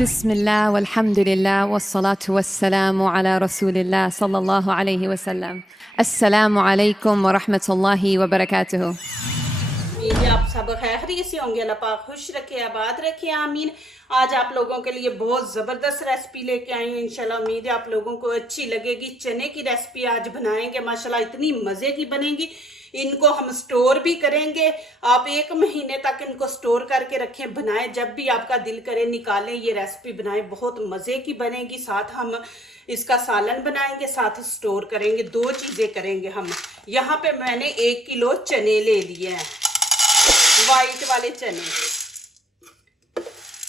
बिस्मिल्लाह वल्हम्दुलिल्लाह वस्सलातु वस्सलामु अला रसूलिल्लाह सल्लल्लाहु अलैहि वसल्लम। अस्सलामु अलैकुम व रहमतुल्लाहि व बरकातुहू। ये आप सब खैरियत से होंगे, अल्लाह पाक खुश रखे, आबाद रखे, आमीन। आज आप लोगों के लिए बहुत ज़बरदस्त रेसिपी लेके आई हूँ। इंशाल्लाह उम्मीद है आप लोगों को अच्छी लगेगी। चने की रेसिपी आज बनाएंगे, माशाल्लाह इतनी मज़े की बनेगी। इनको हम स्टोर भी करेंगे, आप 1 महीने तक इनको स्टोर करके रखें, बनाएं, जब भी आपका दिल करे निकालें, ये रेसिपी बनाएं, बहुत मज़े की बनेगी। साथ हम इसका सालन बनाएंगे, साथ स्टोर करेंगे, 2 चीज़ें करेंगे हम। यहाँ पे मैंने 1 किलो चने ले लिए हैं, वाइट वाले चने,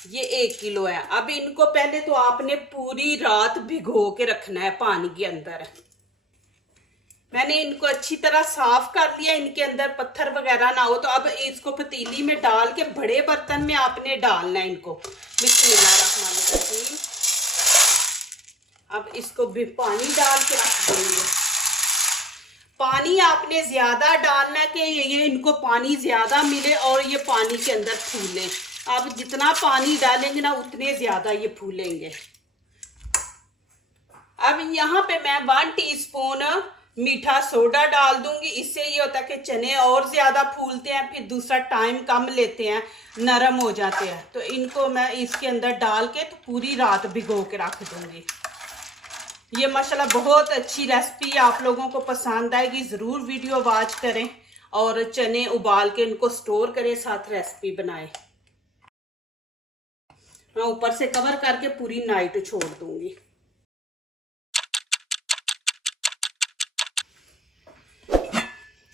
ये 1 किलो है। अब इनको पहले तो आपने पूरी रात भिगो के रखना है पानी के अंदर। मैंने इनको अच्छी तरह साफ कर लिया, इनके अंदर पत्थर वगैरह ना हो। तो अब इसको पतीली में डाल के बड़े बर्तन में आपने डालना है इनको। बिस्मिल्लाहिर्रहमानिर्रहीम। अब इसको भी पानी डाल के रख देंगे। पानी आपने ज्यादा डालना है कि ये इनको पानी ज्यादा मिले और ये पानी के अंदर फूले। अब जितना पानी डालेंगे ना उतने ज्यादा ये फूलेंगे। अब यहाँ पे मैं 1 टीस्पून मीठा सोडा डाल दूंगी। इससे ये होता है कि चने और ज्यादा फूलते हैं, फिर दूसरा टाइम कम लेते हैं, नरम हो जाते हैं। तो इनको मैं इसके अंदर डाल के तो पूरी रात भिगो के रख दूंगी। ये माशाल्लाह बहुत अच्छी रेसिपी, आप लोगों को पसंद आएगी। ज़रूर वीडियो वॉच करें और चने उबाल के इनको स्टोर करें, साथ रेसिपी बनाएं। मैं ऊपर से कवर करके पूरी नाइट छोड़ दूंगी।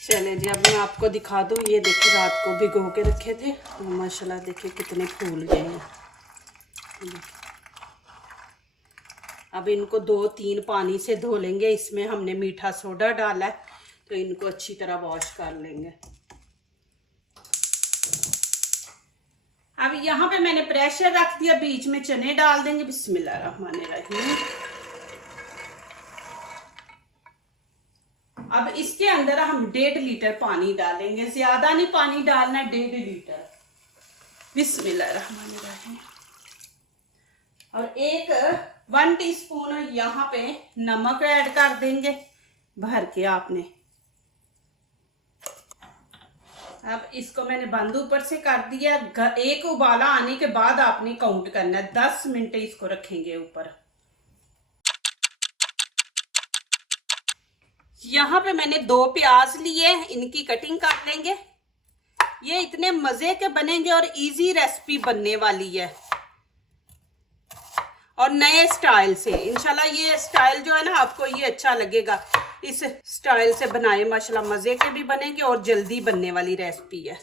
चले जी, अब मैं आपको दिखा दूं। ये देखिए रात को भिगो के रखे थे, तो माशाल्लाह देखिए कितने फूल गए हैं। अब इनको 2-3 पानी से धो लेंगे। इसमें हमने मीठा सोडा डाला है, तो इनको अच्छी तरह वॉश कर लेंगे। अब यहाँ पे मैंने प्रेशर रख दिया, बीच में चने डाल देंगे। बिस्मिल्लाहिर्रहमानिर्रहीम। अब इसके अंदर हम 1.5 लीटर पानी डालेंगे, ज्यादा नहीं पानी डालना, 1.5 लीटर। बिस्मिल्लाहिर्रहमानिर्रहीम। और 1 टीस्पून यहाँ पे नमक ऐड कर देंगे भर के आपने। अब इसको मैंने बंद ऊपर से कर दिया। एक उबाला आने के बाद आपने काउंट करना है, 10 मिनट इसको रखेंगे ऊपर। यहाँ पे मैंने 2 प्याज लिए, इनकी कटिंग कर लेंगे। ये इतने मजे के बनेंगे और इजी रेसिपी बनने वाली है और नए स्टाइल से। इंशाल्लाह ये स्टाइल जो है ना आपको ये अच्छा लगेगा। इस स्टाइल से बनाए, माशाल्लाह मजे के भी बनेंगे और जल्दी बनने वाली रेसिपी है।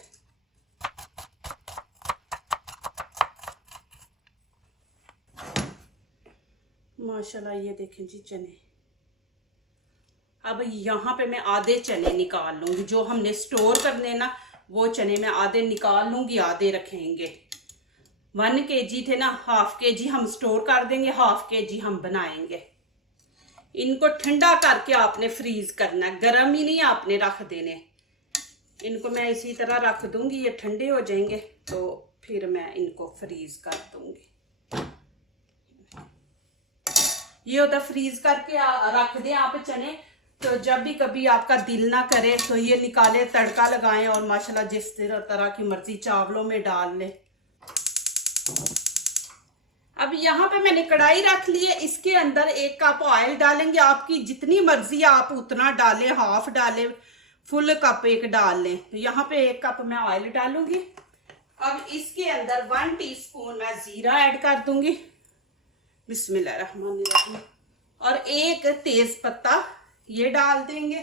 माशाल्लाह ये देखें जी चने। अब यहाँ पे मैं आधे चने निकाल लूंगी, जो हमने स्टोर करने ना वो चने मैं आधे निकाल लूंगी, आधे रखेंगे। 1 kg थे ना, 1/2 kg हम स्टोर कर देंगे, 1/2 kg हम बनाएंगे। इनको ठंडा करके आपने फ्रीज करना, गर्म ही नहीं आपने रख देने। इनको मैं इसी तरह रख दूंगी, ये ठंडे हो जाएंगे तो फिर मैं इनको फ्रीज कर दूंगी। ये होता फ्रीज करके रख दें आप चने, तो जब भी कभी आपका दिल ना करे तो ये निकाले, तड़का लगाएं और माशाल्लाह जिस तरह की मर्जी चावलों में डाल लें। अब यहाँ पे मैंने कढ़ाई रख ली है, इसके अंदर 1 कप ऑयल डालेंगे। आपकी जितनी मर्जी आप उतना डालें, 1/2 डालें, फुल कप 1 डाल लें। तो यहाँ पे 1 कप मैं ऑयल डालूंगी। अब इसके अंदर 1 टीस्पून मैं जीरा ऐड कर दूंगी। बिस्मिल्लाहिर्रहमानिर्रहीम। और 1 तेज पत्ता ये डाल देंगे।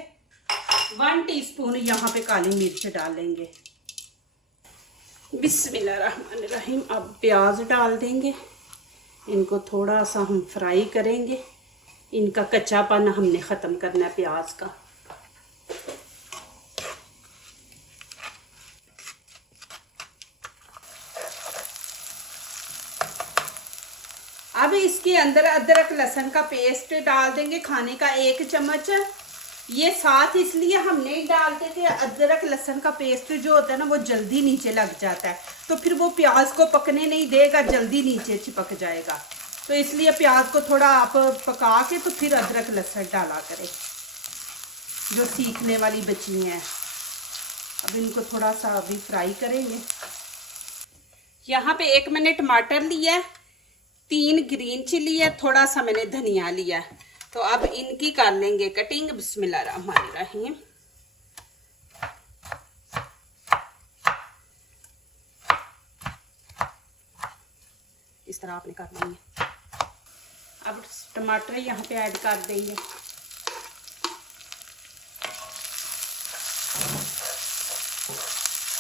1 टीस्पून यहाँ पे काली मिर्च डालेंगे। बिस्मिल्लाहिर्रहमानिर्रहीम। अब प्याज डाल देंगे, इनको थोड़ा सा हम फ्राई करेंगे। इनका कच्चापन हमने ख़त्म करना है प्याज का। अब इसके अंदर अदरक लहसुन का पेस्ट डाल देंगे, खाने का 1 चम्मच। ये साथ इसलिए हम नहीं डालते थे, अदरक लहसुन का पेस्ट जो होता है ना वो जल्दी नीचे लग जाता है, तो फिर वो प्याज को पकने नहीं देगा, जल्दी नीचे चिपक जाएगा। तो इसलिए प्याज को थोड़ा आप पका के तो फिर अदरक लहसुन डाला करें। जो सीखने वाली बच्ची हैं, अब इनको थोड़ा सा अभी फ्राई करेंगे। यहाँ पे 1 मैंने टमाटर लिया है, 3 ग्रीन चिली है, थोड़ा सा मैंने धनिया लिया है। तो अब इनकी कर लेंगे कटिंग। बिस्मिल्लाहिर्रहमानिर्रहीम। इस तरह आपने करना है। अब टमाटर यहाँ पे ऐड कर देंगे।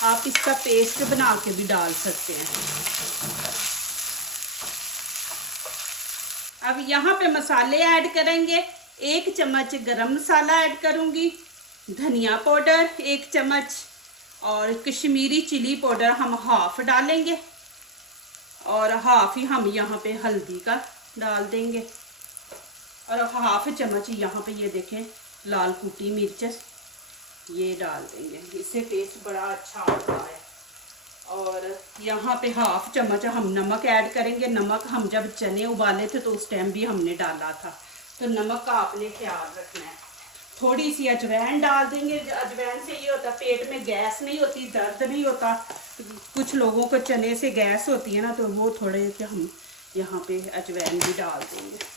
आप इसका पेस्ट बना के भी डाल सकते हैं। अब यहाँ पे मसाले ऐड करेंगे। 1 चम्मच गरम मसाला ऐड करूँगी, धनिया पाउडर 1 चम्मच, और कश्मीरी चिली पाउडर हम हाफ डालेंगे, और हाफ ही हम यहाँ पे हल्दी का डाल देंगे, और हाफ चम्मच यहाँ पे ये देखें लाल कुटी मिर्च ये डाल देंगे। इससे टेस्ट बड़ा अच्छा आता है। और यहाँ पे हाफ चम्मच हम नमक ऐड करेंगे। नमक हम जब चने उबाले थे तो उस टाइम भी हमने डाला था, तो नमक का आपने ख्याल रखना है। थोड़ी सी अजवाइन डाल देंगे। अजवाइन से ये होता है पेट में गैस नहीं होती, दर्द नहीं होता। कुछ लोगों को चने से गैस होती है ना, तो वो थोड़े से हम यहाँ पे अजवाइन भी डाल देंगे।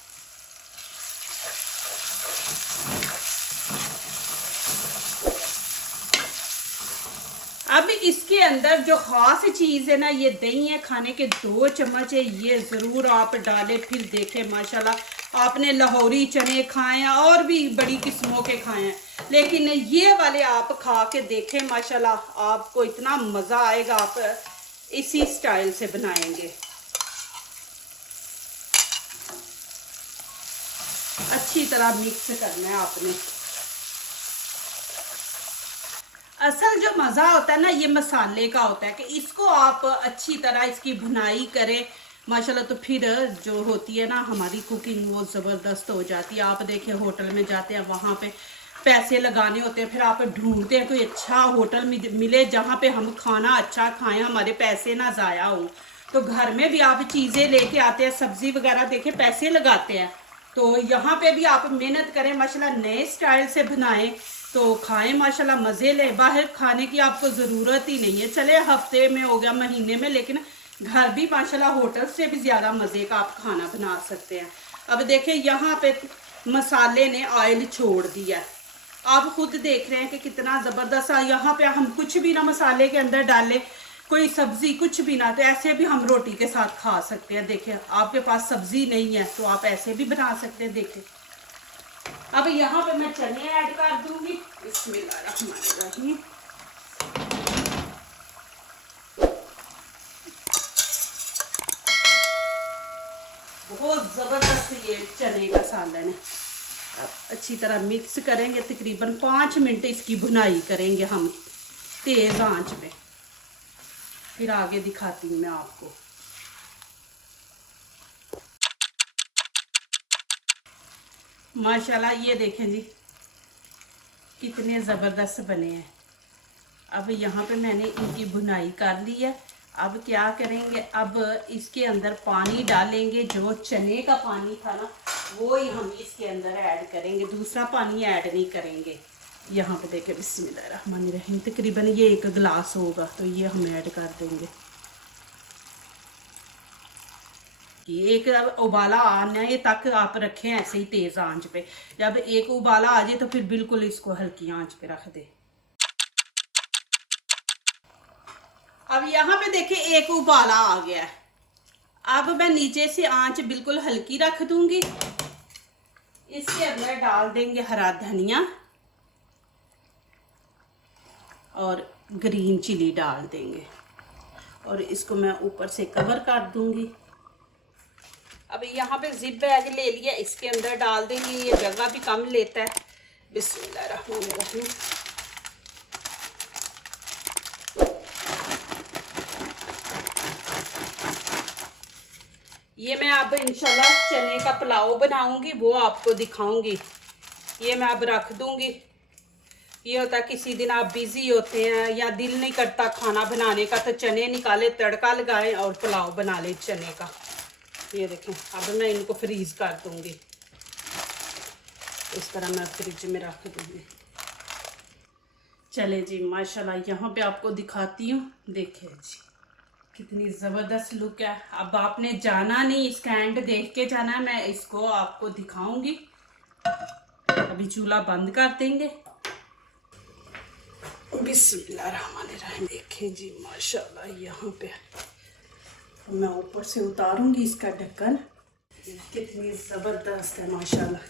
अब इसके अंदर जो खास चीज़ है ना, ये दही है, खाने के 2 चम्मच है, ये ज़रूर आप डालें। फिर देखें माशाल्लाह, आपने लाहौरी चने खाए हैं और भी बड़ी किस्मों के खाए हैं, लेकिन ये वाले आप खा के देखें माशाल्लाह, आपको इतना मज़ा आएगा। आप इसी स्टाइल से बनाएंगे। अच्छी तरह मिक्स करना है आपने। असल जो मज़ा होता है ना, ये मसाले का होता है कि इसको आप अच्छी तरह इसकी भुनाई करें माशाल्लाह, तो फिर जो होती है ना हमारी कुकिंग, वो ज़बरदस्त हो जाती है। आप देखिए होटल में जाते हैं, वहाँ पे पैसे लगाने होते हैं, फिर आप ढूंढते हैं कोई अच्छा होटल मिले जहाँ पे हम खाना अच्छा खाएं, हमारे पैसे ना ज़ाया हो। तो घर में भी आप चीज़ें लेके आते हैं, सब्ज़ी वगैरह देखे पैसे लगाते हैं। तो यहाँ पे भी आप मेहनत करें माशाल्लाह, नए स्टाइल से बनाएं तो खाएं माशाल्लाह, मज़े लें। बाहर खाने की आपको ज़रूरत ही नहीं है। चले हफ्ते में हो गया, महीने में, लेकिन घर भी माशाल्लाह होटल से भी ज़्यादा मज़े का आप खाना बना सकते हैं। अब देखें यहाँ पे मसाले ने ऑयल छोड़ दिया। आप खुद देख रहे हैं कि कितना ज़बरदस्त। यहाँ पे हम कुछ भी ना मसाले के अंदर डालें, कोई सब्ज़ी कुछ भी ना, तो ऐसे भी हम रोटी के साथ खा सकते हैं। देखिए आपके पास सब्ज़ी नहीं है तो आप ऐसे भी बना सकते हैं। देखिए अब यहाँ पे मैं चने ऐड कर दूंगी। बिस्मिल्लाहिर्रहमानिर्रहीम। बहुत ज़बरदस्त ये चने का सालन है। अब अच्छी तरह मिक्स करेंगे। तकरीबन 5 मिनट इसकी भुनाई करेंगे हम तेज़ आंच पे। फिर आगे दिखाती हूँ मैं आपको। माशाल्लाह ये देखें जी कितने ज़बरदस्त बने हैं। अब यहाँ पे मैंने इनकी भुनाई कर ली है। अब क्या करेंगे, अब इसके अंदर पानी डालेंगे। जो चने का पानी था ना, वो ही हम इसके अंदर ऐड करेंगे, दूसरा पानी ऐड नहीं करेंगे। यहाँ पे देखें बिस्मिल्लाहिर्रहमानिर्रहीम, तकरीबन ये 1 गिलास होगा, तो ये हम ऐड कर देंगे। एक उबाला आने तक आप रखें ऐसे ही तेज़ आंच पे। जब एक उबाला आ जाए तो फिर बिल्कुल इसको हल्की आंच पे रख दे। अब यहाँ पे देखिए एक उबाला आ गया है। अब मैं नीचे से आंच बिल्कुल हल्की रख दूंगी। इसके अंदर डाल देंगे हरा धनिया और ग्रीन चिली डाल देंगे, और इसको मैं ऊपर से कवर कर दूंगी। अब यहाँ पे जिप बैग ले लिया, इसके अंदर डाल देंगे। ये जगह भी कम लेता है। बिस्मिल्लाहिर्रहमानिर्रहीम। ये मैं अब इंशाल्लाह चने का पुलाव बनाऊंगी, वो आपको दिखाऊंगी। ये मैं अब रख दूंगी। ये होता है किसी दिन आप बिजी होते हैं या दिल नहीं करता खाना बनाने का, तो चने निकाले, तड़का लगाए और पुलाव बना ले चने का। ये देखें, अब मैं इनको फ्रीज कर दूंगी, इस तरह मैं फ्रिज में रख दूंगी। चले जी, माशाल्लाह यहाँ पे आपको दिखाती हूँ। देखिए जी कितनी ज़बरदस्त लुक है। अब आपने जाना नहीं, इसका एंड देख के जाना है, मैं इसको आपको दिखाऊंगी। अभी चूल्हा बंद कर देंगे। बिस्मिल्लाहिर्रहमानिर्रहीम। देखिए जी माशाल्लाह यहाँ पे मैं ऊपर से उतारूंगी इसका ढक्कन। कितनी ज़बरदस्त है माशाल्लाह,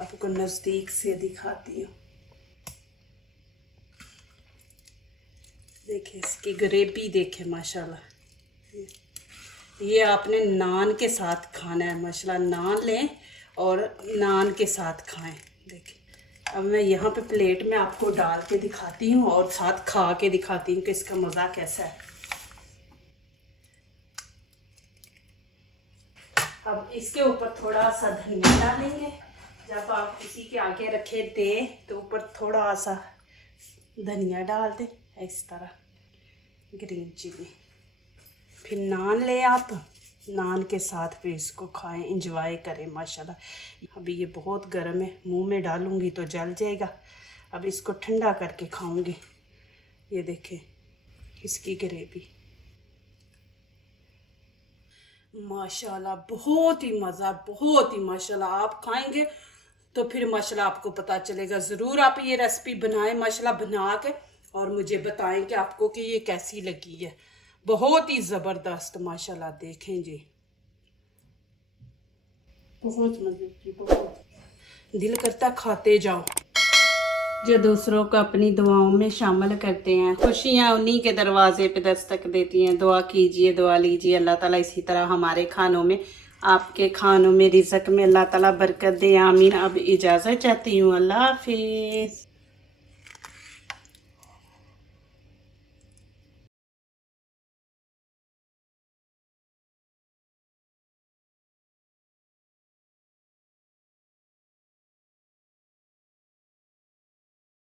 आपको नज़दीक से दिखाती हूँ। देखिए इसकी ग्रेवी देखे माशाल्लाह। ये आपने नान के साथ खाना है माशाल्लाह, नान लें और नान के साथ खाएं। देखिए अब मैं यहाँ पे प्लेट में आपको डाल के दिखाती हूँ और साथ खा के दिखाती हूँ कि इसका मज़ा कैसा है। अब इसके ऊपर थोड़ा सा धनिया डालेंगे। जब आप किसी के आगे रखे दें तो ऊपर थोड़ा सा धनिया डाल दें, इस तरह ग्रीन चिली। फिर नान ले आप, नान के साथ फिर इसको खाएं, इंजॉय करें माशाल्लाह। अभी ये बहुत गर्म है, मुंह में डालूंगी तो जल जाएगा। अब इसको ठंडा करके खाऊंगी। ये देखें इसकी ग्रेवी माशाल्लाह, बहुत ही मज़ा, बहुत ही माशाल्लाह। आप खाएंगे तो फिर माशाल्लाह आपको पता चलेगा। ज़रूर आप ये रेसिपी बनाएं माशाल्लाह, बना के और मुझे बताएं कि आपको कि ये कैसी लगी है। बहुत ही ज़बरदस्त माशाल्लाह। देखें जी बहुत मज़े की, बहुत दिल करता खाते जाओ। जो दूसरों को अपनी दुआओं में शामिल करते हैं, खुशियाँ उन्हीं के दरवाजे पे दस्तक देती हैं। दुआ कीजिए, दुआ लीजिए, अल्लाह ताला इसी तरह हमारे खानों में, आपके खानों में, रिज़्क़ में अल्लाह ताला बरकत दे, आमीन। अब इजाज़त चाहती हूँ, अल्लाह हाफिज़।